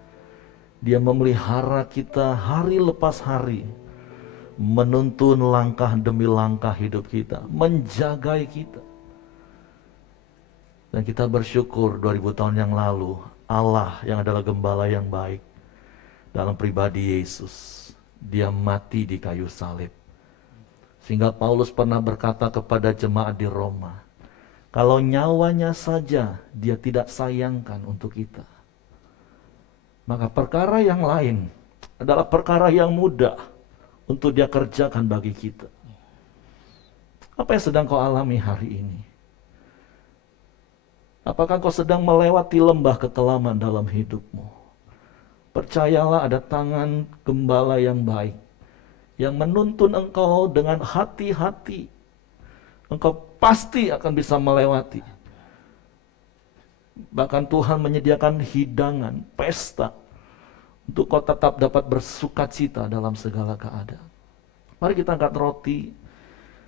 Dia memelihara kita hari lepas hari, menuntun langkah demi langkah hidup kita, menjagai kita. Dan kita bersyukur 2000 tahun yang lalu, Allah yang adalah gembala yang baik, dalam pribadi Yesus, Dia mati di kayu salib. Sehingga Paulus pernah berkata kepada jemaat di Roma, kalau nyawanya saja Dia tidak sayangkan untuk kita, maka perkara yang lain adalah perkara yang mudah untuk Dia kerjakan bagi kita. Apa yang sedang kau alami hari ini? Apakah kau sedang melewati lembah kekelaman dalam hidupmu? Percayalah ada tangan gembala yang baik, yang menuntun engkau dengan hati-hati. Engkau pasti akan bisa melewati. Bahkan Tuhan menyediakan hidangan, pesta, untuk kau tetap dapat bersukacita dalam segala keadaan. Mari kita angkat roti,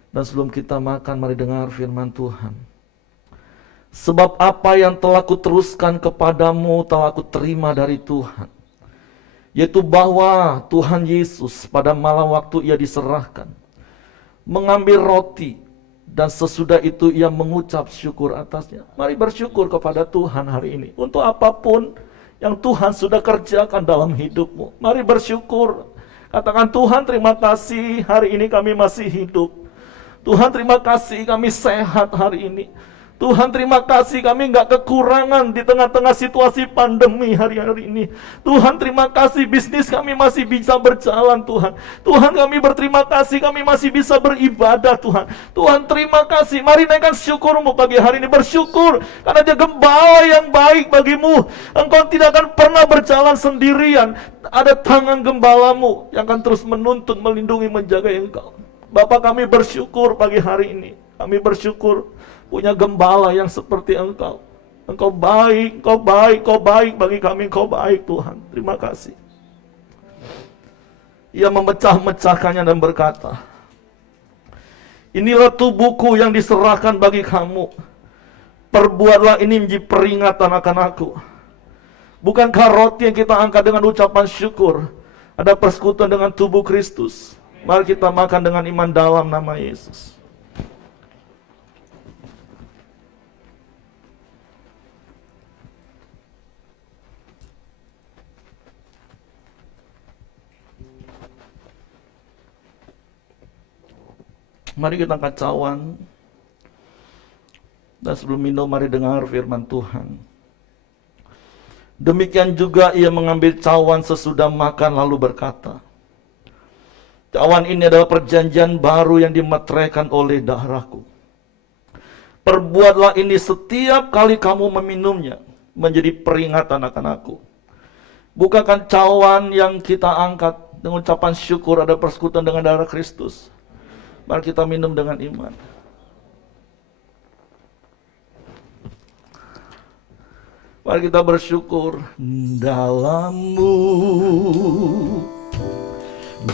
dan sebelum kita makan, mari dengar firman Tuhan. Sebab apa yang telah kuteruskan kepadamu telah kuterima dari Tuhan, yaitu bahwa Tuhan Yesus pada malam waktu Ia diserahkan, mengambil roti, dan sesudah itu Ia mengucap syukur atasnya. Mari bersyukur kepada Tuhan hari ini untuk apapun yang Tuhan sudah kerjakan dalam hidupmu. Mari bersyukur. Katakan, Tuhan terima kasih hari ini kami masih hidup. Tuhan terima kasih kami sehat hari ini. Tuhan terima kasih kami nggak kekurangan di tengah-tengah situasi pandemi hari-hari ini. Tuhan terima kasih bisnis kami masih bisa berjalan Tuhan. Tuhan kami berterima kasih kami masih bisa beribadah Tuhan. Tuhan terima kasih. Mari naikkan syukurmu pagi hari ini. Bersyukur karena Dia gembala yang baik bagimu. Engkau tidak akan pernah berjalan sendirian. Ada tangan gembalamu yang akan terus menuntun, melindungi, menjaga engkau. Bapa, kami bersyukur pagi hari ini. Kami bersyukur punya gembala yang seperti Engkau. Engkau baik, Engkau baik, Engkau baik bagi kami, Engkau baik Tuhan. Terima kasih. Ia memecah-mecahkannya dan berkata, inilah tubuhku yang diserahkan bagi kamu. Perbuatlah ini menjadi peringatan akan aku. Bukankah roti yang kita angkat dengan ucapan syukur ada persekutuan dengan tubuh Kristus? Mari kita makan dengan iman dalam nama Yesus. Mari kita angkat cawan. Dan sebelum minum, mari dengar firman Tuhan. Demikian juga ia mengambil cawan sesudah makan lalu berkata, cawan ini adalah perjanjian baru yang dimeteraikan oleh darahku. Perbuatlah ini setiap kali kamu meminumnya, menjadi peringatan akan aku. Bukankah cawan yang kita angkat dengan ucapan syukur ada persekutuan dengan darah Kristus? Mari kita minum dengan iman. Mari kita bersyukur. Dalam-Mu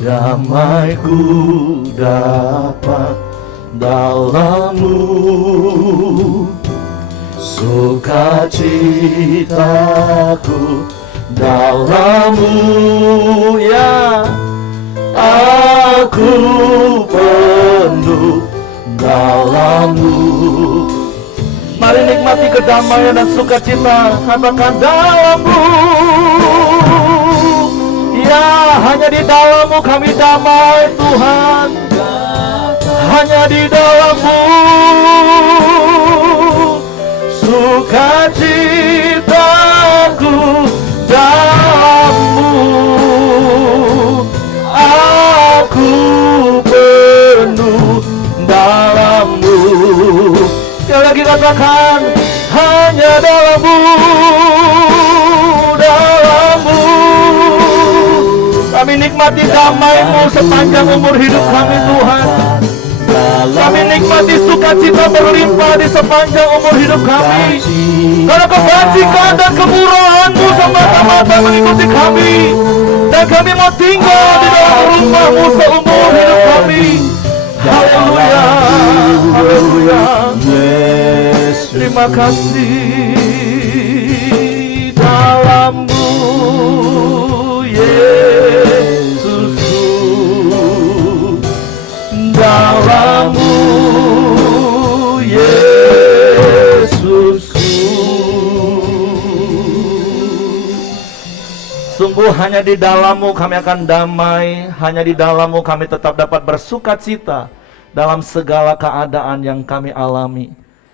damai-Ku dapat, dalam-Mu sukacitaku, dalam-Mu ya aku penuh, dalam-Mu. Mari nikmati kedamaian dan sukacita. Katakan dalam-Mu. Ya, hanya di dalam-Mu kami damai Tuhan. Hanya di dalam-Mu sukacitaku, dalam-Mu aku penuh, dalam-Mu. Sekali lagi katakan, hanya dalam-Mu, dalam-Mu. Kami nikmati damai-Mu sepanjang umur hidup kami Tuhan. Kami nikmati sukacita berlimpah di sepanjang umur hidup kami. Karena kebajikan dan kemurahan-Mu semata-mata mengikuti kami. Dan kami mau tinggal di dalam rumah-Mu seumur hidup kami. Haleluya, haleluya. Terima kasih. Dalam-Mu Yesusku, dalam-Mu Yesusku. Sungguh hanya di dalam-Mu kami akan damai. Hanya di dalam-Mu kami tetap dapat bersukacita dalam segala keadaan yang kami alami.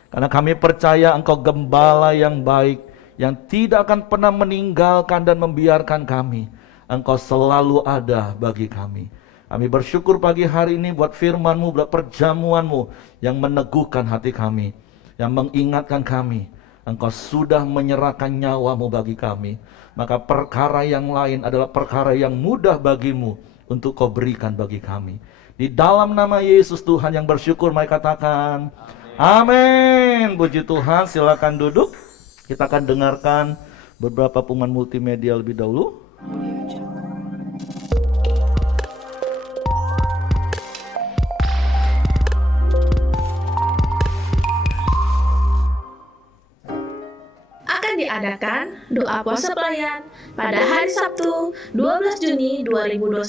Karena kami percaya Engkau gembala yang baik, yang tidak akan pernah meninggalkan dan membiarkan kami. Engkau selalu ada bagi kami. Kami bersyukur pagi hari ini buat firman-Mu, buat perjamuan-Mu yang meneguhkan hati kami, yang mengingatkan kami, Engkau sudah menyerahkan nyawa-Mu bagi kami. Maka perkara yang lain adalah perkara yang mudah bagi-Mu untuk Kau berikan bagi kami. Di dalam nama Yesus Tuhan yang bersyukur, mari katakan amin. Puji Tuhan, silakan duduk. Kita akan dengarkan beberapa pengumuman multimedia lebih dahulu. Akan diadakan doa puasa pelayan pada hari Sabtu 12 Juni 2021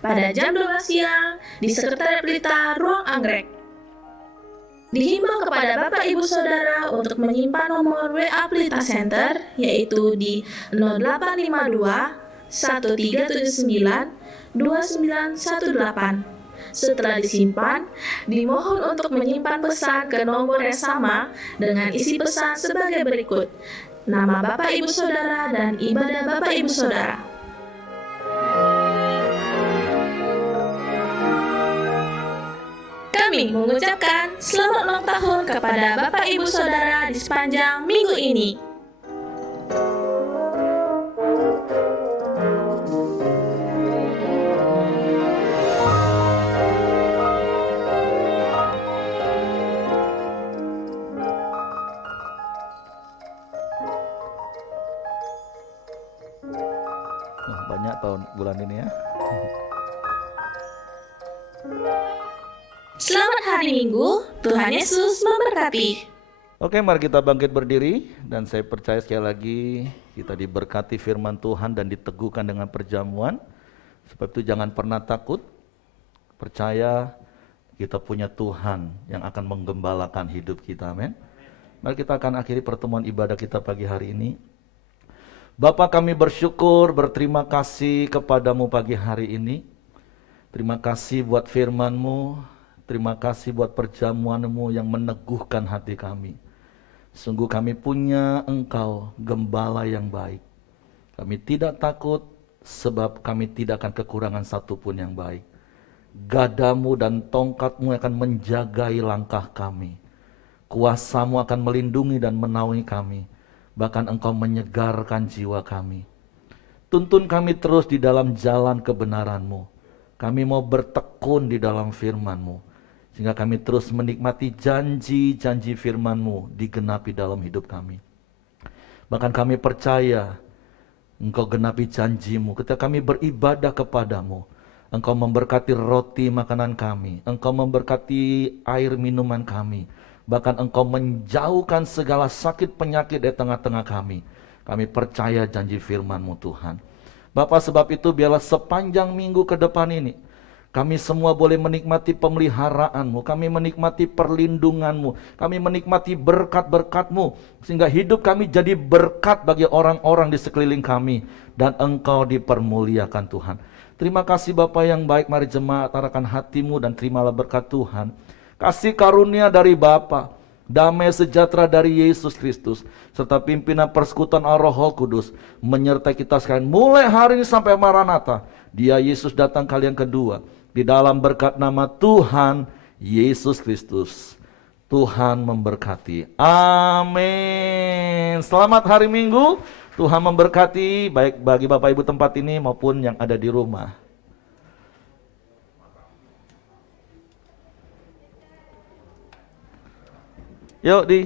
pada jam 12 siang di Sekretariat Pelita Ruang Anggrek. Dihimbau kepada Bapak Ibu Saudara untuk menyimpan nomor WA Pelita Center yaitu di 0852 1379 2918. Setelah disimpan, dimohon untuk menyimpan pesan ke nomor yang sama dengan isi pesan sebagai berikut: nama Bapak Ibu Saudara dan ibadah Bapak Ibu Saudara. Kami mengucapkan selamat ulang tahun kepada Bapak Ibu Saudara di sepanjang minggu ini. Banyak tahun bulan ini ya. Selamat hari Minggu, Tuhan Yesus memberkati. Oke, mari kita bangkit berdiri, dan saya percaya sekali lagi kita diberkati firman Tuhan dan diteguhkan dengan perjamuan. Sebab itu jangan pernah takut, percaya kita punya Tuhan yang akan menggembalakan hidup kita, amin. Mari kita akan akhiri pertemuan ibadah kita pagi hari ini. Bapa, kami bersyukur, berterima kasih kepadamu pagi hari ini. Terima kasih buat firman-Mu, terima kasih buat perjamuan-Mu yang meneguhkan hati kami. Sungguh kami punya Engkau, gembala yang baik. Kami tidak takut, sebab kami tidak akan kekurangan satupun yang baik. Gadamu dan tongkat-Mu akan menjagai langkah kami. Kuasa-Mu akan melindungi dan menaungi kami. Bahkan Engkau menyegarkan jiwa kami. Tuntun kami terus di dalam jalan kebenaran-Mu. Kami mau bertekun di dalam firman-Mu, sehingga kami terus menikmati janji-janji firman-Mu digenapi dalam hidup kami. Bahkan kami percaya Engkau genapi janji-Mu ketika kami beribadah kepadamu. Engkau memberkati roti makanan kami, Engkau memberkati air minuman kami. Bahkan Engkau menjauhkan segala sakit penyakit dari tengah-tengah kami. Kami percaya janji firman-Mu Tuhan. Bapak, sebab itu biarlah sepanjang minggu ke depan ini kami semua boleh menikmati pemeliharaan-Mu, kami menikmati perlindungan-Mu, kami menikmati berkat-berkat-Mu, sehingga hidup kami jadi berkat bagi orang-orang di sekeliling kami, dan Engkau dipermuliakan Tuhan. Terima kasih Bapa yang baik, mari jemaat arahkan hatimu dan terimalah berkat Tuhan. Kasih karunia dari Bapa, damai sejahtera dari Yesus Kristus, serta pimpinan persekutuan Roh Kudus menyertai kita sekalian mulai hari ini sampai Maranatha. Dia Yesus datang kali yang kedua, di dalam berkat nama Tuhan Yesus Kristus. Tuhan memberkati. Amin. Selamat hari Minggu. Tuhan memberkati baik bagi Bapak Ibu tempat ini maupun yang ada di rumah. Yuk di